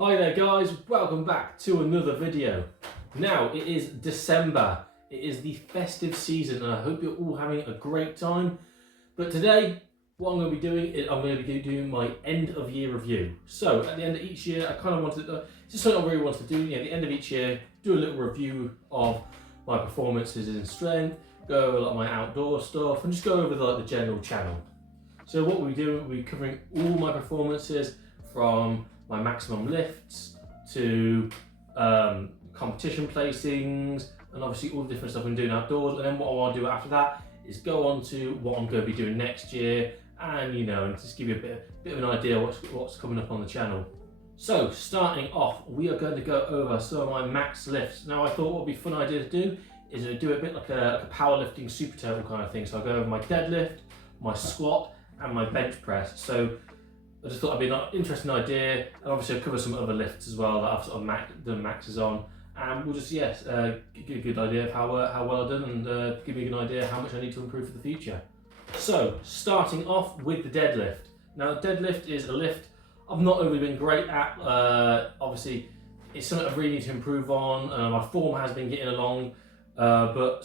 Hi there guys, welcome back to another video. Now it is December, it is the festive season and I hope you're all having a great time. But today, what I'm going to be doing is I'm going to be doing my end of year review. So at the end of each year, I kind of wanted to, just something I really wanted to do, at the end of each year, do a little review of my performances in strength, go over a lot of my outdoor stuff and just go over the general channel. So what we'll be doing, we'll be covering all my performances from my maximum lifts to competition placings and obviously all the different stuff I'm doing outdoors. And then what I want to do after that is go on to what I'm going to be doing next year and and just give you a bit of an idea what's coming up on the channel. So starting off, we are going to go over some of my max lifts. Now I thought what would be a fun idea to do is to do a bit like a powerlifting super total kind of thing. So I'll go over my deadlift, my squat and my bench press. So I just thought it'd be an interesting idea, and obviously I'll cover some other lifts as well that I've sort of done maxes on, and we'll just give a good idea of how well I've done and give me a good idea how much I need to improve for the future. So starting off with the deadlift. Now the deadlift is a lift I've not really been great at. Obviously it's something I really need to improve on. My form has been getting along, but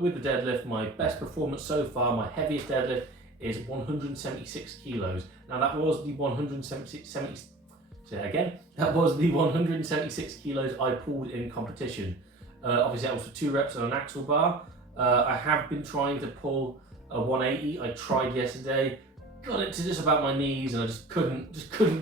with the deadlift, my best performance so far, my heaviest deadlift is 176 kilos. Now that was the 176 kilos I pulled in competition. Obviously that was for 2 reps on an axle bar. I have been trying to pull a 180. I tried yesterday, got it to just about my knees and I just couldn't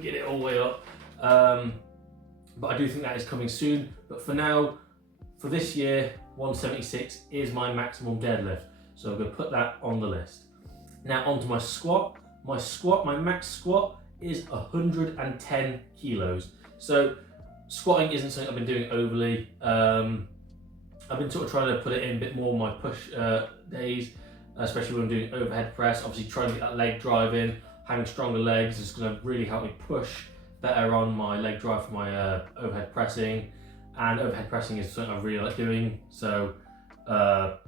get it all the way up. But I do think that is coming soon. But for now, for this year, 176 is my maximum deadlift. So I'm going to put that on the list. Now onto my squat. My max squat is 110 kilos. So squatting isn't something I've been doing overly. I've been sort of trying to put it in a bit more on my push days, especially when I'm doing overhead press. Obviously trying to get that leg drive in, having stronger legs is going to really help me push better on my leg drive for my overhead pressing. And overhead pressing is something I really like doing. So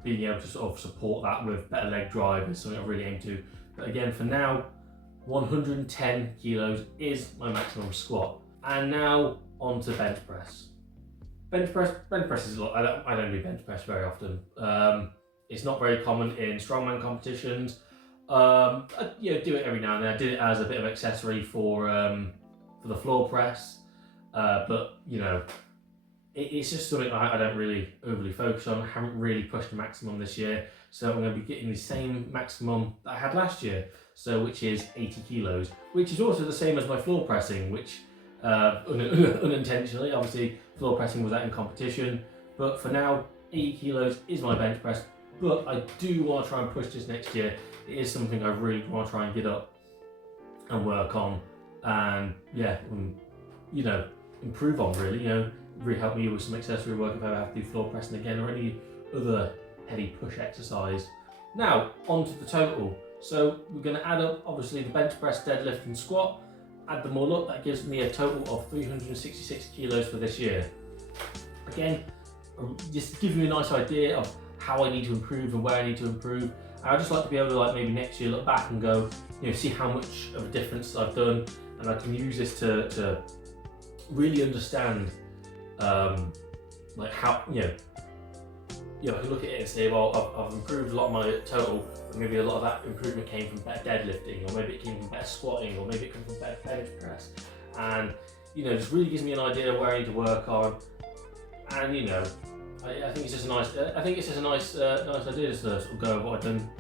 being able to sort of support that with better leg drive is something I really aim to. But again, for now, 110 kilos is my maximum squat. And now on to bench press. Bench press is a lot. I don't do bench press very often. It's not very common in strongman competitions. I do it every now and then. I did it as a bit of accessory for the floor press, but it's just something I don't really overly focus on. I haven't really pushed the maximum this year, so I'm going to be getting the same maximum that I had last year, which is 80 kilos, which is also the same as my floor pressing, which unintentionally, obviously floor pressing was out in competition, but for now 80 kilos is my bench press. But I do want to try and push this next year. It is something I really want to try and get up and work on, and improve on really. Really help me with some accessory work if I ever have to do floor pressing again or any other heavy push exercise. Now onto the total. So we're going to add up obviously the bench press, deadlift and squat, add them all up. That gives me a total of 366 kilos for this year. Again, just giving me a nice idea of how I need to improve and where I need to improve. And I'd just like to be able to maybe next year look back and go, see how much of a difference I've done, and I can use this to really understand how I can look at it and say, well, I've improved a lot of my total, but maybe a lot of that improvement came from better deadlifting, or maybe it came from better squatting, or maybe it came from better bench press, and just really gives me an idea of where I need to work on. And I think it's just a nice idea to sort of go over what I've done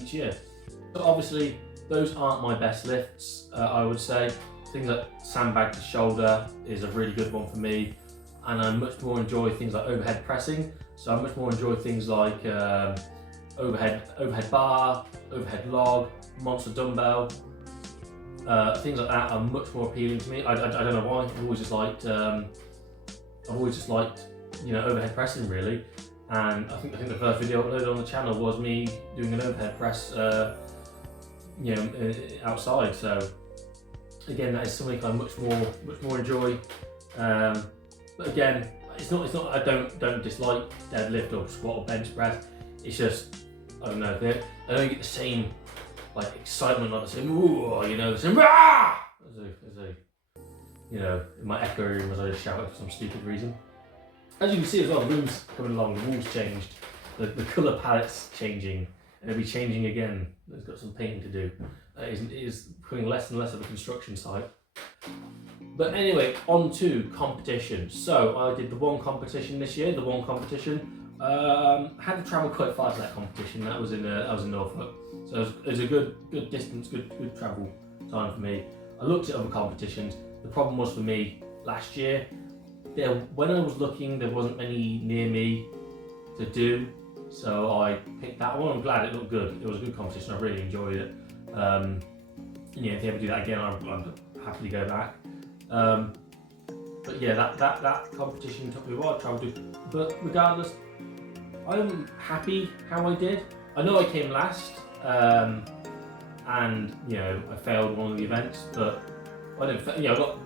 each year. But obviously those aren't my best lifts. I would say things like sandbag to shoulder is a really good one for me. And I much more enjoy things like overhead pressing. So I much more enjoy things like overhead bar, overhead log, monster dumbbell. Things like that are much more appealing to me. I don't know why. I've always just liked overhead pressing really. And I think the first video uploaded on the channel was me doing an overhead press outside. So again, that is something I much more enjoy. But again, it's not. I don't dislike deadlift or squat or bench press. It's just I don't know. I don't get the same excitement, like the same the same you know, in my echo room as I just shouted for some stupid reason. As you can see as well, the room's coming along, the walls changed, the colour palette's changing, and it'll be changing again. It's got some painting to do. It is becoming less and less of a construction site. But anyway, on to competition. So I did the one competition this year, the one competition. Had to travel quite far to that competition. That was in Norfolk, so it was a good distance, good travel time for me. I looked at other competitions. The problem was for me last year, when I was looking, there wasn't many near me to do, so I picked that one. I'm glad it looked good. It was a good competition. I really enjoyed it. Yeah, if you ever do that again, I'd happily go back. But yeah, that competition took me a while to travel to. But regardless, I'm happy how I did. I know I came last, and you know I failed one of the events, but I didn't. You know, I got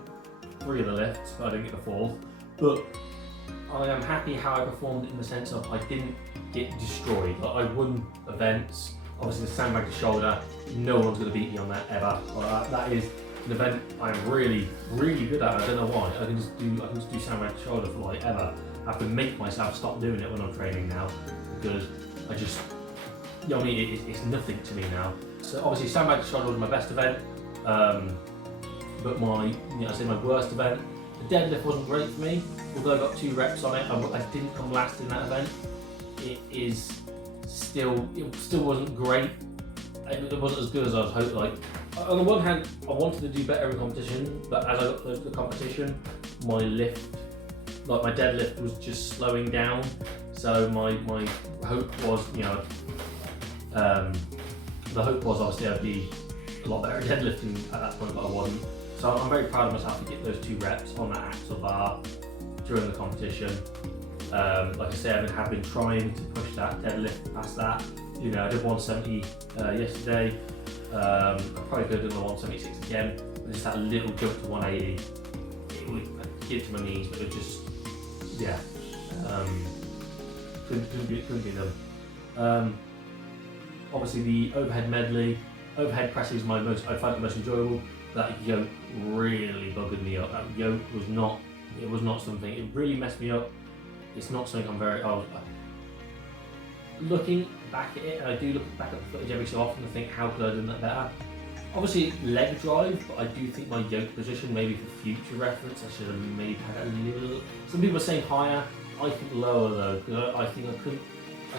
3 of the lifts, but I didn't get the 4th. But I am happy how I performed in the sense of I didn't get destroyed. Like, I won events. Obviously, the sandbag to shoulder, no one's going to beat me on that ever. That is an event I'm really good at. I don't know why. I can just do sandbag to shoulder for like ever. I have to make myself stop doing it when I'm training now because I just, you know what I mean, it's nothing to me now. So obviously, sandbag to shoulder was my best event, but I say my worst event. The deadlift wasn't great for me, although I got 2 reps on it. I didn't come last in that event. It still wasn't great. It wasn't as good as I was hoping. Like, on the one hand, I wanted to do better in competition, but as I got close to the competition, my deadlift was just slowing down. So my hope was, you know, the hope was obviously I'd be a lot better at deadlifting at that point, but I wasn't. So I'm very proud of myself to get those 2 reps on that axle bar during the competition. Like I said, I have been trying to push that deadlift past that. You know, I did 170 yesterday. I probably could have done the 176 again. But just that little jump to 180, it would get to my knees, but it just, yeah, couldn't be done. Obviously, the overhead medley, overhead press is I find it most enjoyable. That yoke really buggered me up. That yoke was not something. It really messed me up. It's not something I'm very. Looking back at it, I do look back at the footage every so often and think, how could I have done that better? Obviously, leg drive, but I do think my yoke position, maybe for future reference, I should have maybe had a little. Some people are saying higher. I think lower though, because I think I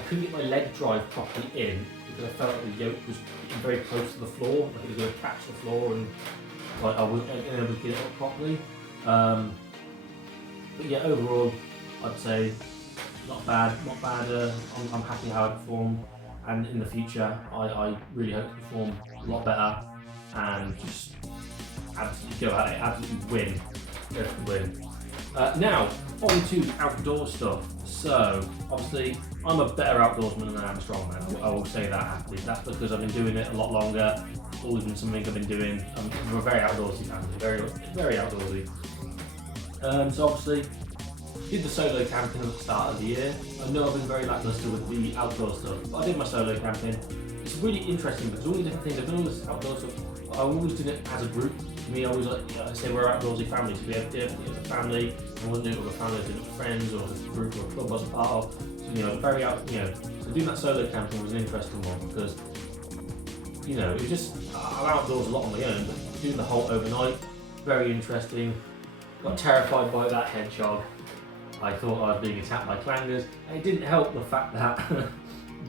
couldn't get my leg drive properly in because I felt like the yoke was getting very close to the floor, like it was going to catch the floor, and like I wasn't able to get it up properly. But yeah, overall, I'd say not bad. I'm happy how I performed, and in the future, I really hope to perform a lot better and just absolutely go at it, absolutely win. Now, on to the outdoor stuff. So, obviously, I'm a better outdoorsman than I am a strongman. I will say that happily. That's because I've been doing it a lot longer. It's always been something I've been doing. I'm a very outdoorsy family, very outdoorsy. So obviously, did the solo camping at the start of the year. I know I've been very lackluster with the outdoor stuff, but I did my solo camping. It's really interesting because all the different things, I've done all this outdoor stuff. I always did it as a group. To me, I always I say we're outdoorsy families. We have it as a family. I wasn't doing it with a family, I did it with friends or a group or a club I was a part of. So, you know, very out. You know, so doing that solo camping was an interesting one because, you know, it was just I'm outdoors a lot on my own, but doing the whole overnight, very interesting. Got terrified by that hedgehog. I thought I was being attacked by clangers, and it didn't help the fact that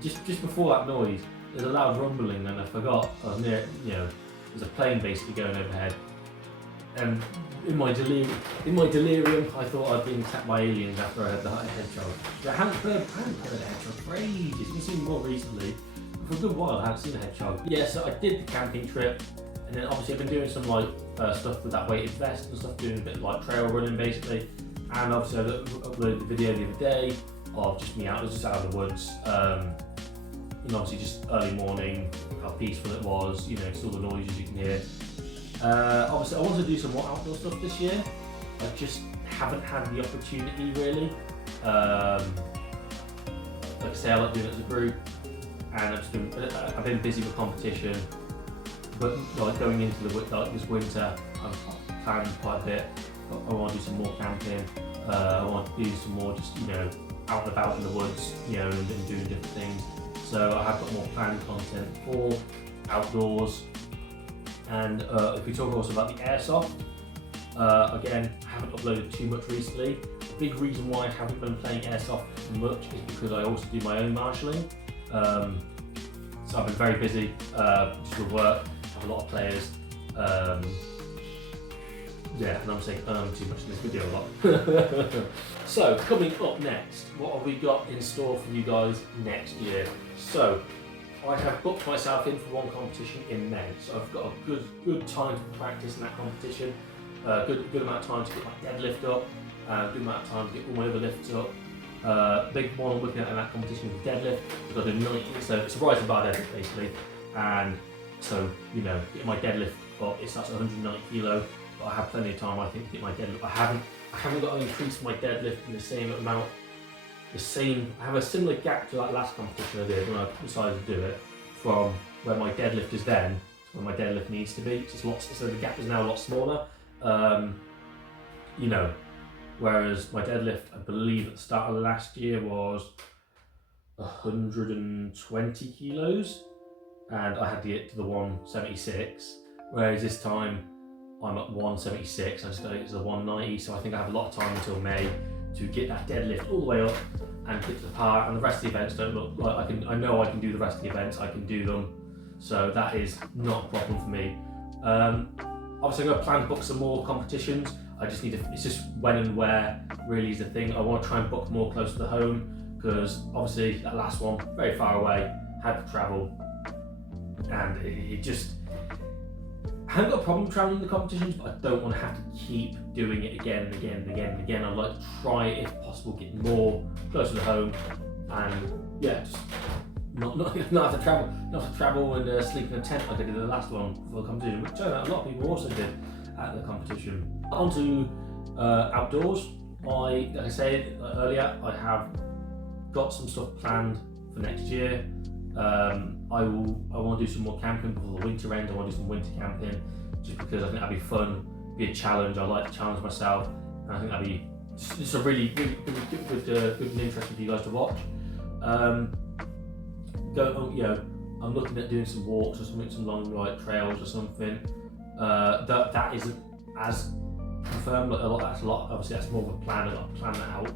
just before that noise, there's a loud rumbling, and I forgot I was near. You know, there's a plane basically going overhead, and in my delirium, I thought I'd been attacked by aliens after I heard the hedgehog. I hadn't heard a hedgehog for ages. You can see more recently. For a good while, I hadn't seen a hedgehog. Yeah, so I did the camping trip, and then obviously I've been doing some like stuff with that weighted vest and stuff, doing a bit like trail running basically. And obviously I uploaded the video the other day of just me out of the woods. And obviously just early morning, how peaceful it was, you know, just all the noises you can hear. Obviously I want to do some more outdoor stuff this year. I just haven't had the opportunity really. Like I say, I like doing it as a group, and I've been busy with competition. But like going into this winter, I've planned quite a bit. I want to do some more camping. I want to do some more just, out and about in the woods, and doing different things. So I have got more planned content for outdoors. And if we talk also about the airsoft, again, I haven't uploaded too much recently. The big reason why I haven't been playing airsoft much is because I also do my own marshalling. So I've been very busy just with work, have a lot of players. And I'm saying too much in this video a lot. So coming up next, what have we got in store for you guys next year? So I have booked myself in for one competition in May, so I've got a good time to practice in that competition. Good amount of time to get my deadlift up, good amount of time to get all my other lifts up. Big one I'm looking at in that competition is deadlift. I've got to do 90, so it's a rising bar deadlift basically, and so get my deadlift up. It starts at 190 kilo, but I have plenty of time, I think, to get my deadlift. I haven't got to increase my deadlift in the same amount. I have a similar gap to that last competition I did when I decided to do it, from where my deadlift is then to where my deadlift needs to be. So the gap is now a lot smaller. Whereas my deadlift, I believe at the start of last year, was 120 kilos, and I had to get to the 176. Whereas this time I'm at 176. I just got to get to the 190. So I think I have a lot of time until May to get that deadlift all the way up and get to the par. And the rest of the events don't look like I know I can do the rest of the events. I can do them, so that is not a problem for me. Obviously, I'm going to plan to book some more competitions. I just need to, it's just when and where really is the thing. I want to try and book more closer to home, because obviously that last one, very far away, had to travel, and it just, I haven't got a problem travelling the competitions, but I don't want to have to keep doing it again and again and again and again. I'd like to try, if possible, get more closer to home, and just not have to travel and sleep in a tent like I did in the last one for the competition, which a lot of people also did at the competition. On to outdoors. Like I said earlier, I have got some stuff planned for next year. I want to do some more camping before the winter ends. I want to do some winter camping, just because I think that'd be fun, be a challenge. I like to challenge myself, and I think that'd be just a really good and interesting for you guys to watch. I'm looking at doing some walks or something, some long trails or something. That isn't as confirmed. Obviously, that's more of a plan. I've got to plan that out.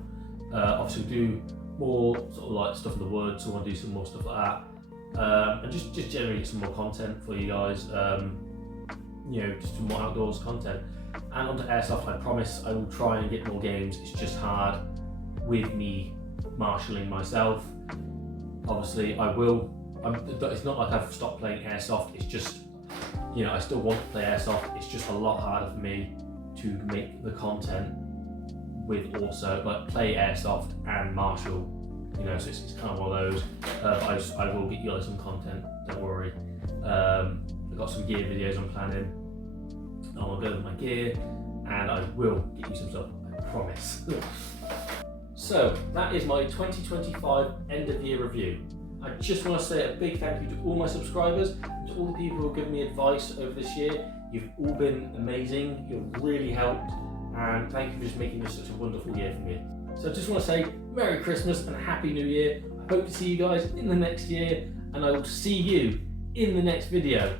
Obviously, do more sort of like stuff in the woods. So I want to do some more stuff like that, and just generally get some more content for you guys. Just some more outdoors content. And onto airsoft, I promise I will try and get more games. It's just hard with me marshalling myself. Obviously, I will. It's not like I've stopped playing airsoft. It's just, I still want to play airsoft. It's just a lot harder for me to make the content with also play airsoft and marshal. So it's kind of one of those. But I will get you guys some content. Don't worry. I've got some gear videos I'm planning. I'll go with my gear, and I will get you some stuff. I promise. So that is my 2025 end of year review. I just want to say a big thank you to all my subscribers and to all the people who have given me advice over this year. You've all been amazing, you've really helped, and thank you for just making this such a wonderful year for me. So I just want to say Merry Christmas and a Happy New Year. I hope to see you guys in the next year, and I will see you in the next video.